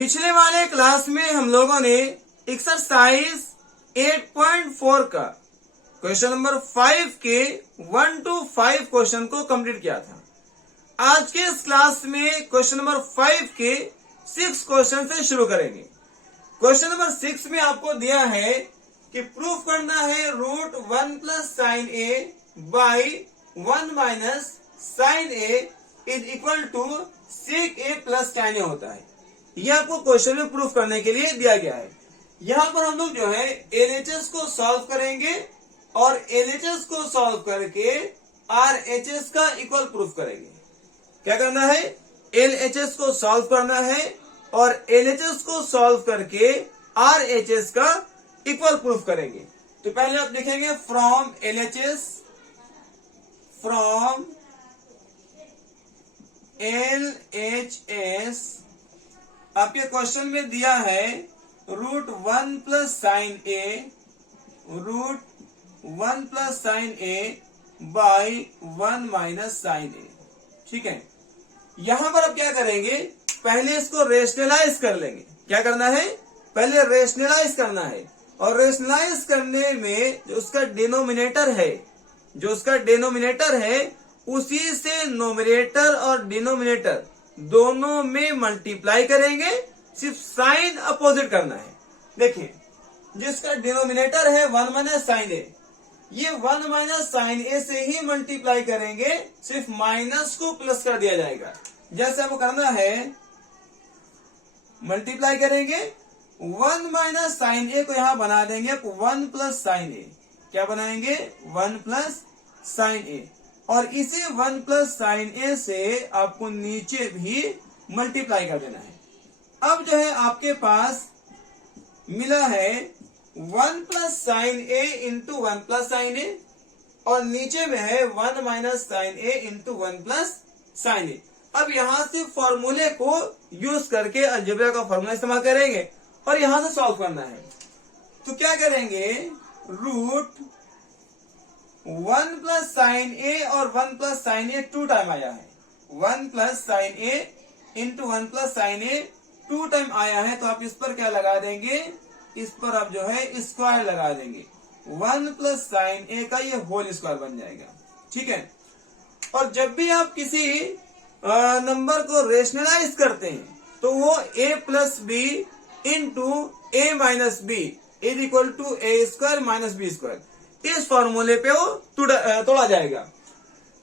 पिछले वाले क्लास में हम लोगों ने एक्सरसाइज 8.4 का क्वेश्चन नंबर 5 के 1 to 5 क्वेश्चन को कंप्लीट किया था। आज के इस क्लास में क्वेश्चन नंबर 5 के 6 क्वेश्चन से शुरू करेंगे। क्वेश्चन नंबर 6 में आपको दिया है कि प्रूफ करना है root 1 plus sine A by 1 minus sine A is equal to sec A plus tan A होता है। यह आपको क्वेश्चन में प्रूफ करने के लिए दिया गया है। यहाँ पर हम लोग जो है एलएचएस को सॉल्व करेंगे और एलएचएस को सॉल्व करके आरएचएस का इक्वल प्रूफ करेंगे। क्या करना है? एलएचएस को सॉल्व करना है और एलएचएस को सॉल्व करके आरएचएस का इक्वल प्रूफ करेंगे। तो पहले आप लिखेंगे फ्रॉम एलएचएस, फ्रॉम एलएचएस आपके क्वेश्चन में दिया है root 1 plus sine A, root 1 plus sine A by 1 minus sine A. ठीक है, यहां पर अब क्या करेंगे? पहले इसको रेशनलाइज कर लेंगे। क्या करना है? पहले रेशनलाइज करना है और रेशनलाइज करने में जो उसका डिनोमिनेटर है उसी से नोमिनेटर और डिनोमिनेटर दोनों में मल्टीप्लाई करेंगे। सिर्फ साइन अपोजिट करना है। देखिए, जिसका डिनोमिनेटर है 1 माइनस साइन ए, ये 1 माइनस साइन ए से ही मल्टीप्लाई करेंगे। सिर्फ माइनस को प्लस कर दिया जाएगा। जैसे आपको करना है, मल्टीप्लाई करेंगे 1 माइनस साइन ए को यहां बना देंगे 1 प्लस साइन ए। क्या बनाएंगे? 1 प्लस साइन ए। और इसे 1 प्लस साइन ए से आपको नीचे भी मल्टीप्लाई कर देना है। अब जो है आपके पास मिला है 1 plus sine A into 1 plus sine ए और नीचे में है 1 minus sine A into 1 plus sine ए। अब यहां से फॉर्मूले को यूज करके अलजेब्रा का फॉर्मूला इस्तेमाल करेंगे और यहां से सॉल्व करना है। तो क्या करेंगे? रूट 1 प्लस साइन ए और 1 प्लस साइन ए 2 टाइम आया है। 1 plus sine A into 1 plus sine A 2 time आया है। तो आप इस पर क्या लगा देंगे? इस पर आप जो है स्क्वायर लगा देंगे। 1 प्लस साइन ए का ये होल स्क्वायर बन जाएगा। ठीक है, और जब भी आप किसी नंबर को रेशनलाइज करते हैं तो वो a plus B into A minus B is equal to A square minus B square, इस फॉर्मूले पे वो तोड़ा जाएगा।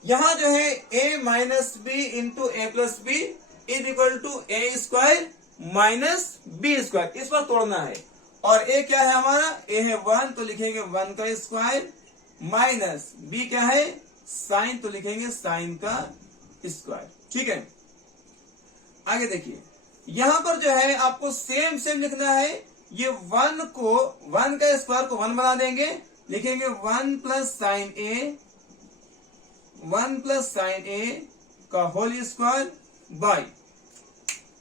यहां जो है a minus B into A plus B is equal to A square minus B square, इस पर तोड़ना है। और a क्या है हमारा? a है 1, तो लिखेंगे 1 का स्क्वायर माइनस b क्या है? साइन, तो लिखेंगे साइन का स्क्वायर। ठीक है, आगे देखिए, यहां पर जो है आपको सेम लिखना है। ये 1 का स्क्वायर को 1 बना देंगे, लिखेंगे 1 plus sine A, 1 plus sine ए का होल स्क्वायर बाई,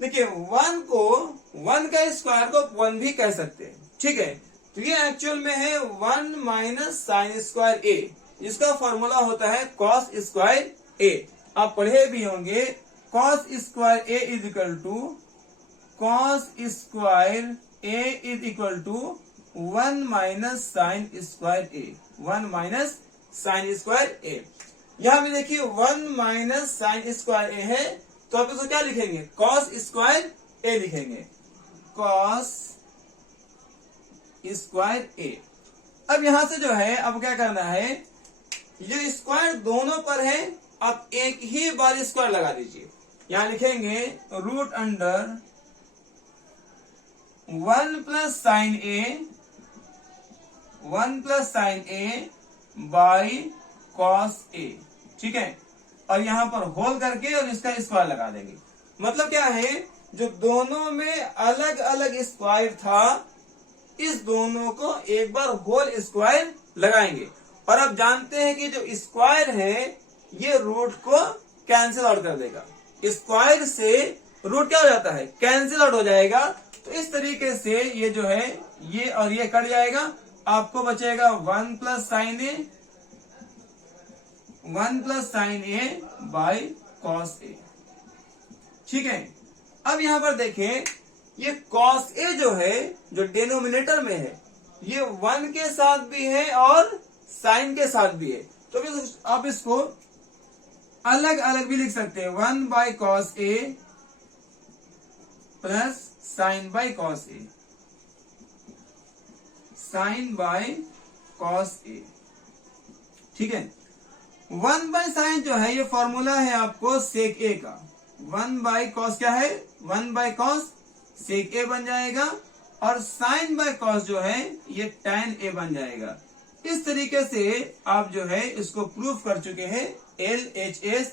देखिए 1 का स्क्वायर को 1 भी कह सकते हैं। ठीक है, तो ये एक्चुअल में है 1 माइनस साइन स्क्वायर ए, जिसका फॉर्मूला होता है कॉस स्क्वायर ए। आप पढ़े भी होंगे cos square A is equal to cos square A is equal to 1 minus sine square A, 1 minus sine square A. यहां भी देखिए 1 माइनस साइन स्क्वायर ए है, तो आप इसको क्या लिखेंगे? कॉस स्क्वायर ए लिखेंगे, कॉस स्क्वायर ए। अब यहां से जो है अब क्या करना है, ये स्क्वायर दोनों पर है, आप एक ही बार स्क्वायर लगा दीजिए। यहां लिखेंगे root under 1 plus sine A, 1 plus sine A by cos A. ठीक है, और यहां पर होल करके और इसका स्क्वायर लगा देंगे। मतलब क्या है, जो दोनों में अलग अलग स्क्वायर था, इस दोनों को एक बार होल स्क्वायर लगाएंगे। और आप जानते हैं कि जो स्क्वायर है ये रूट को कैंसिल आउट कर देगा। स्क्वायर से रूट क्या हो जाता है? कैंसिल आउट हो जाएगा। तो इस तरीके से ये जो है ये और ये कट जाएगा, आपको बचेगा 1 plus sine A, 1 plus sine A by cos A. ठीक है, अब यहां पर देखें ये कॉस ए जो है, जो डिनोमिनेटर में है, ये 1 के साथ भी है और साइन के साथ भी है। तो आप इसको अलग अलग भी लिख सकते हैं, 1 by cos A plus sine by cos A, sine by cos A. ठीक है, 1 बाई साइन जो है ये फॉर्मूला है आपको सेक ए का। 1 बाई कॉस क्या है, 1 बाई कॉस सेक ए बन जाएगा, और साइन बाय कॉस जो है ये tan ए बन जाएगा। इस तरीके से आप जो है इसको प्रूफ कर चुके हैं, LHS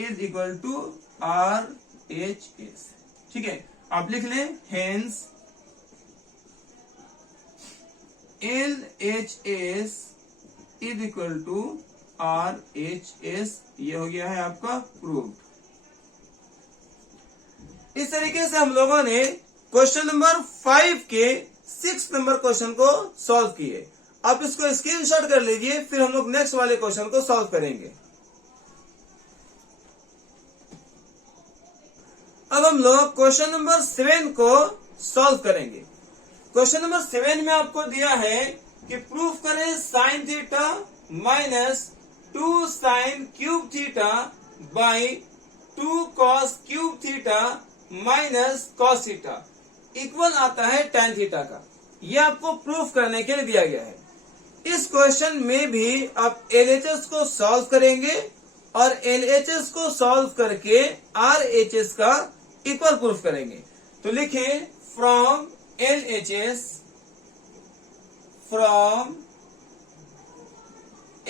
is equal to RHS। ठीक है, आप लिख लें, hence LHS is equal to RHS। ये हो गया है आपका प्रूफ। इस तरीके से हम लोगों ने क्वेश्चन नंबर 5 के 6 नंबर क्वेश्चन को सॉल्व किए। आप इसको स्क्रीनशॉट कर लीजिए, फिर हम लोग नेक्स्ट वाले क्वेश्चन को सॉल्व करेंगे। अब हम लोग क्वेश्चन नंबर 7 को सॉल्व करेंगे। क्वेश्चन नंबर 7 में आपको दिया है कि प्रूफ करें sine theta minus 2 sine cube theta by 2 cos cube theta minus cos theta equal आता है tan थीटा का। यह आपको प्रूफ करने के लिए दिया गया है। इस क्वेश्चन में भी आप LHS को सॉल्व करेंगे और LHS को सॉल्व करके RHS का इक्वल प्रूफ करेंगे। तो लिखें, फ्रॉम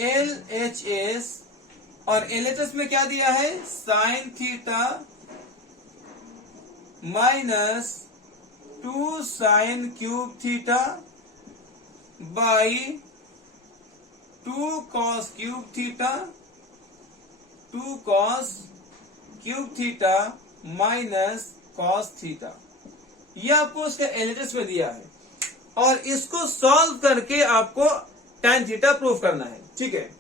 LHS और LHS में क्या दिया है, sine theta minus 2 sine cube theta by 2 cos cube theta, 2 cos cube theta minus cos theta. यह आपको उसका LHS में दिया है और इसको सॉल्व करके आपको tan थीटा प्रूफ करना है। ठीक है,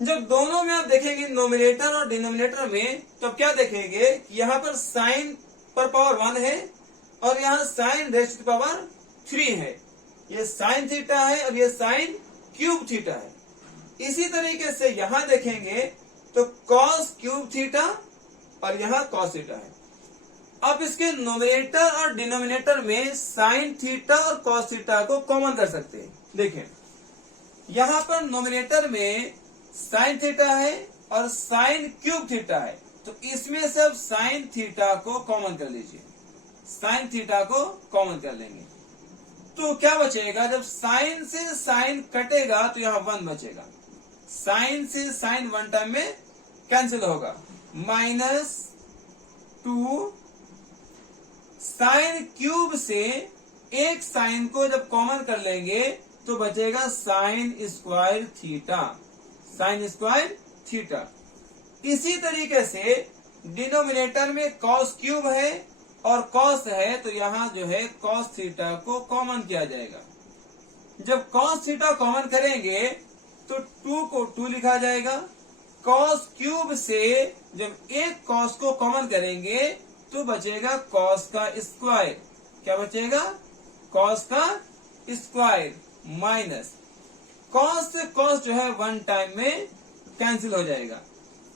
जब दोनों में आप देखेंगे नोमिनेटर और डिनोमिनेटर में, तो क्या देखेंगे, यहाँ पर साइन पर पावर 1 है और यहाँ साइन रेज़ टू पावर 3 है। ये साइन थीटा है और ये साइन क्यूब थीटा है। इसी तरीके से यहाँ देखेंगे तो कॉस क्यूब थीटा और यहाँ कॉस थीटा है। आप इसके नोमिनेटर और डिनोमिनेटर में साइन थीटा और कॉस थीटा को कॉमन कर सकते हैं। देखें, यहाँ पर नोमिनेटर में साइन थीटा है और साइन क्यूब थीटा है, तो इसमें से आप साइन थीटा को कॉमन कर लीजिए, साइन थीटा को कॉमन कर लेंगे तो क्या बचेगा, जब साइन से साइन कटेगा तो यहाँ 1 बचेगा। साइन से साइन 1 टाइम में कैंसिल होगा, माइनस 2 साइन क्यूब से एक साइन को जब कॉमन कर लेंगे तो बचेगा sign square theta, sign square theta. इसी तरीके से डिनोमिनेटर में कॉस क्यूब है और कॉस है, तो यहाँ जो है कॉस थीटा को कॉमन किया जाएगा। जब कॉस थीटा कॉमन करेंगे तो 2 को 2 लिखा जाएगा। कॉस क्यूब से जब एक कॉस को कॉमन करेंगे तो बचेगा कॉस का स्क्वायर। क्या बचेगा, कॉस का स्क्वायर माइनस कॉस से कॉस जो है 1 टाइम में कैंसिल हो जाएगा।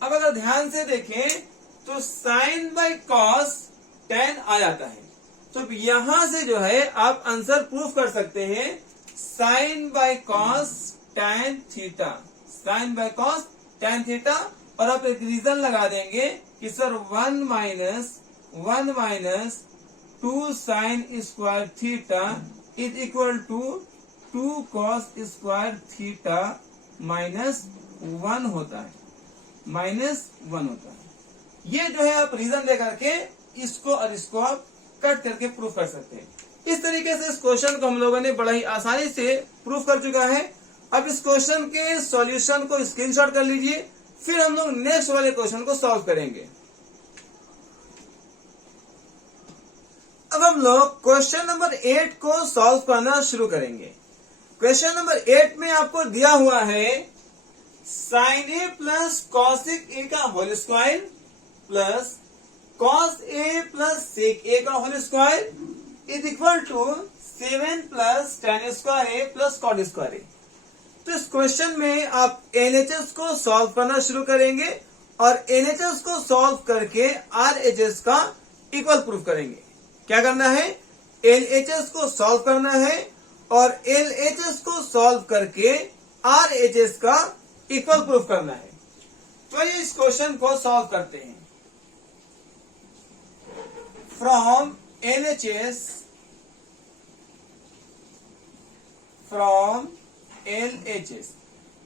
अब अगर ध्यान से देखें तो साइन बाय कॉस tan आ जाता है, तो यहां से जो है आप आंसर प्रूफ कर सकते हैं, sine by cos tan theta, sine by cos tan theta. और आप एक रीजन लगा देंगे कि sir 1 minus 2 sine square theta is equal to 2 cos square theta minus 1 होता है, माइनस 1 होता है। ये जो है आप रीजन दे करके इसको और इसको आप कट करके प्रूफ कर सकते हैं। इस तरीके से इस क्वेश्चन को हम लोगों ने बड़ा ही आसानी से प्रूफ कर चुका है। अब इस क्वेश्चन के सॉल्यूशन को स्क्रीनशॉट कर लीजिए, फिर हम लोग नेक्स्ट वाले क्वेश्चन को सॉल्व करेंगे। अब हम लोग क्वेश्चन नंबर 8 को सॉल्व करना शुरू करेंगे। क्वेश्चन नंबर 8 में आपको दिया हुआ है sine A plus cosec A का whole square plus cos A plus sec A का whole square is equal to 7 plus tan square A plus cot square A. तो इस क्वेश्चन में आप एलएचएस को सॉल्व करना शुरू करेंगे और एलएचएस को सॉल्व करके आरएचएस का इक्वल प्रूफ करेंगे। क्या करना है, एलएचएस को सॉल्व करना है और एलएचएस को सॉल्व करके आरएचएस का इक्वल प्रूफ करना है। तो इस क्वेश्चन को सॉल्व करते हैं। फ्रॉम एलएचएस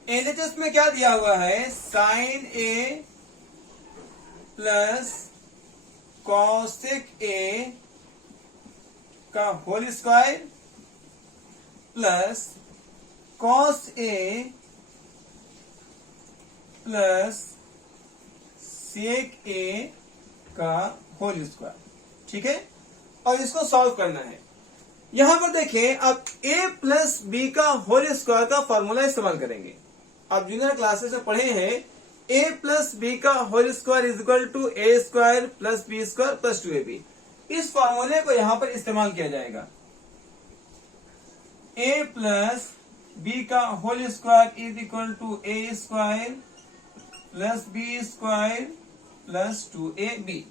एलएचएस में क्या दिया हुआ है, sine A plus cosec A का whole square plus cos A plus sec A का होल स्क्वायर। ठीक है, और इसको सॉल्व करना है। यहां पर देखें, आप a प्लस बी का होल स्क्वायर का फॉर्मूला इस्तेमाल करेंगे। आप जूनियर क्लासेस में पढ़े हैं a प्लस बी का whole square is equal to A square plus B square plus 2ab। इस फॉर्मूले को यहां पर इस्तेमाल किया जाएगा। a प्लस बी का whole square is equal to A square plus B square plus 2ab।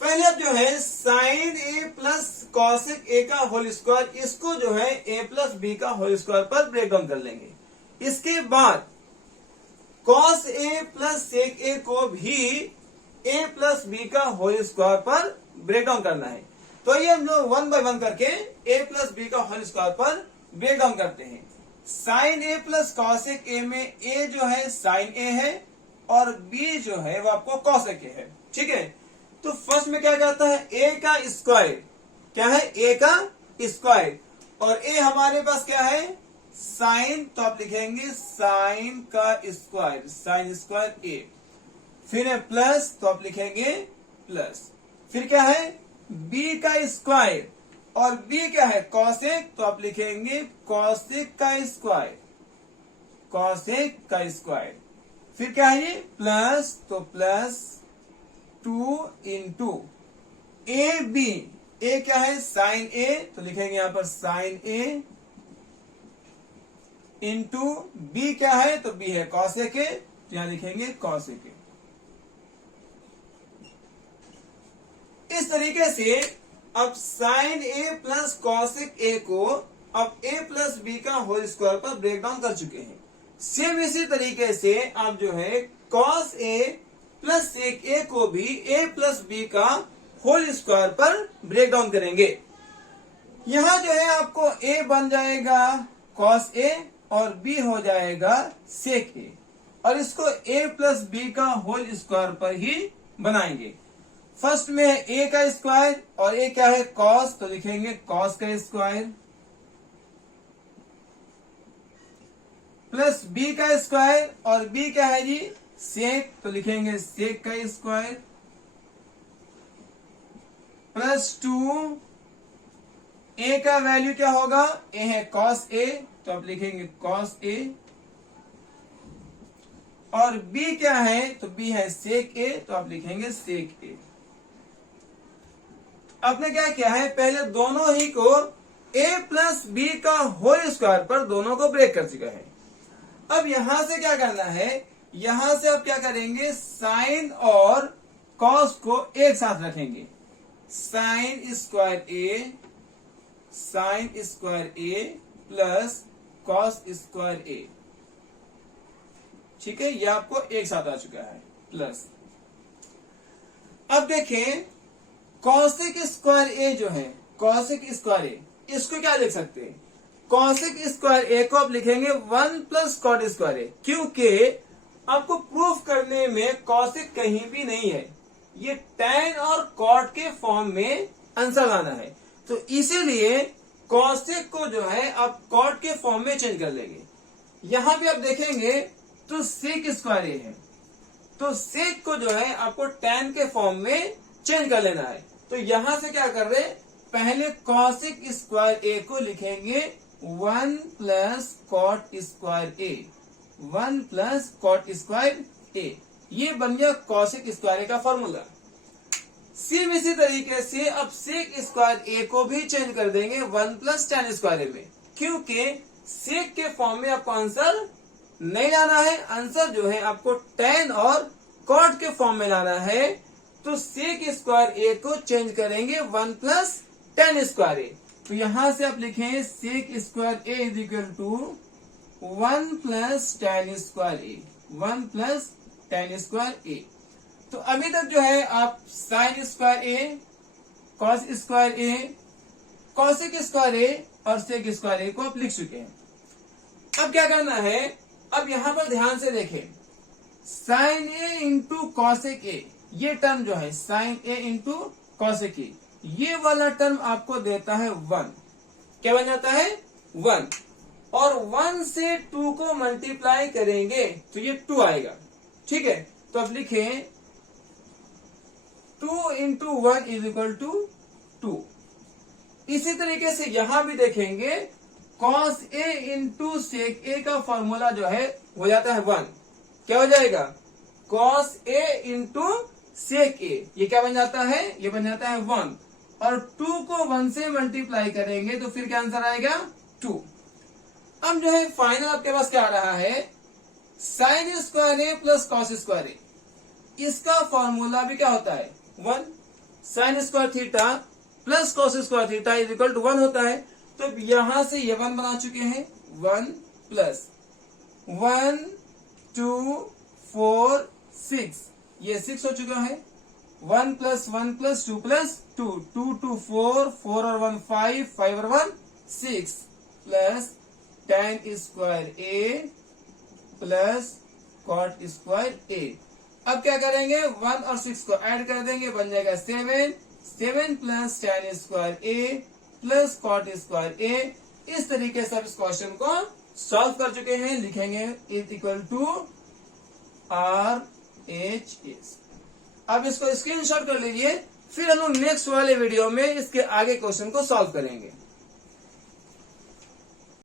पहले अब जो है sine A plus cosec A का होल स्क्वायर, इसको जो है ए प्लस बी का होल स्क्वायर पर ब्रेक डाउन कर लेंगे। इसके बाद कॉस ए प्लस सेक ए को भी ए प्लस बी का होल स्क्वायर पर ब्रेक डाउन करना है। तो ये हम लोग 1 बाय 1 करके ए प्लस बी का होल स्क्वायर पर ब्रेक डाउन करते हैं। Sine A plus cosec A में ए जो है साइन ए है और बी जो है वो आपको कॉसेक ए है। ठीक है, तो फर्स्ट में क्या कहता है, ए का स्क्वायर क्या है, ए का स्क्वायर, और ए हमारे पास क्या है साइन, तो आप लिखेंगे साइन का स्क्वायर, साइन स्क्वायर ए। फिर है प्लस, तो आप लिखेंगे प्लस। फिर क्या है बी का स्क्वायर, और बी क्या है कॉसेक, तो आप लिखेंगे कॉसेक का स्क्वायर, कॉसेक का स्क्वायर। फिर क्या है ये प्लस, तो प्लस 2 इंटू ए बी, ए क्या है साइन ए, तो लिखेंगे यहां पर साइन ए, इंटू बी क्या है, तो बी है कॉसेक ए, तो यहां लिखेंगे कॉसेक ए। इस तरीके से अब sine A plus cosec A को अब ए प्लस बी का होल स्क्वायर पर ब्रेक डाउन कर चुके हैं। सेम इसी तरीके से आप जो है कॉस ए प्लस सेक ए को भी ए प्लस बी का होल स्क्वायर पर ब्रेक डाउन करेंगे। यहां जो है आपको ए बन जाएगा कॉस ए और बी हो जाएगा सेक ए, और इसको ए प्लस बी का होल स्क्वायर पर ही बनाएंगे। फर्स्ट में ए का स्क्वायर और ए क्या है कॉस, तो लिखेंगे कॉस का स्क्वायर, प्लस बी का स्क्वायर और बी क्या है जी सेक, तो लिखेंगे सेक का स्क्वायर, प्लस 2 ए का वैल्यू क्या होगा, ए है कॉस ए, तो आप लिखेंगे कॉस ए, और बी क्या है, तो बी है सेक ए, तो आप लिखेंगे सेक ए। आपने क्या किया है, पहले दोनों ही को a प्लस बी का होल स्क्वायर पर दोनों को ब्रेक कर चुका है। अब यहां से क्या करना है, यहां से आप क्या करेंगे साइन और कॉस को एक साथ रखेंगे, sign square A, sign square A plus cos square ए। ठीक है, ये आपको एक साथ आ चुका है प्लस। अब देखें कॉसेक स्क्वायर ए जो है, कॉसेक स्क्वायर ए, इसको क्या लिख सकते हैं, कॉसेक स्क्वायर ए को आप लिखेंगे 1 प्लस कॉट स्क्वायर ए, क्योंकि आपको प्रूफ करने में कॉसेक कहीं भी नहीं है, ये टैन और कॉट के फॉर्म में आंसर लाना है। तो इसीलिए कॉसेक को जो है आप कॉट के फॉर्म में चेंज कर लेंगे। यहां भी आप देखेंगे तो सेक स्क्वायर ए है, तो सेक को जो है आपको टैन के फॉर्म में चेंज कर लेना है। तो यहां से क्या कर रहे, पहले कॉसेक स्क्वायर ए को लिखेंगे 1 plus cot square A, 1 plus cot square ए, ये बन गया कॉसेक स्क्वायर ए का फॉर्मूला। सेम इसी तरीके से अब सेक स्क्वायर ए को भी चेंज कर देंगे 1 प्लस tan स्क्वायर ए में, क्योंकि सेक के फॉर्म में आपको आंसर नहीं लाना है, आंसर जो है आपको tan और cot के फॉर्म में लाना है। तो सेक स्क्वायर ए को चेंज करेंगे 1 प्लस tan स्क्वायर ए। तो यहां से आप लिखें sec square A is equal to 1 plus tan square A, 1 plus tan square A. तो अभी तक जो है आप sine square A, cos square A, cosec square A और सेक स्क्वायर ए को आप लिख चुके हैं। अब क्या करना है, अब यहां पर ध्यान से देखें, sine A into cosec A, ये टर्म जो है sine A into cosec A, ये वाला टर्म आपको देता है 1। क्या बन जाता है 1, और 1 से 2 को मल्टीप्लाई करेंगे तो ये 2 आएगा। ठीक है, तो अब लिखें 2 इंटू 1 इज इक्वल टू 2। इसी तरीके से यहां भी देखेंगे cos A into sec A का फॉर्मूला जो है हो जाता है 1। क्या हो जाएगा, कॉस ए इंटू सेक ए, ये क्या बन जाता है, ये बन जाता है 1, और 2 को 1 से मल्टीप्लाई करेंगे तो फिर क्या आंसर आएगा 2। अब जो है फाइनल आपके पास क्या आ रहा है, sine square A plus cos square A, इसका फॉर्मूला भी क्या होता है 1। Sine square theta plus cos square theta is equal to 1 होता है। तो यहां से ये 1 बना चुके हैं, 1 प्लस 1 2 4 6, ये 6 हो चुका है। 1 प्लस 1 प्लस 2 प्लस 2, 2 2 4, 4 और 1 5, 5 और 1 6, plus tan square A plus cot square ए। अब क्या करेंगे, 1 और 6 को ऐड कर देंगे, बन जाएगा 7, 7 plus tan square A plus cot square ए। इस तरीके से आप इस क्वेश्चन को सॉल्व कर चुके हैं। लिखेंगे इज इक्वल टू RHS। अब इसको स्क्रीनशॉट कर लीजिए, फिर हम लोग नेक्स्ट वाले वीडियो में इसके आगे क्वेश्चन को सॉल्व करेंगे।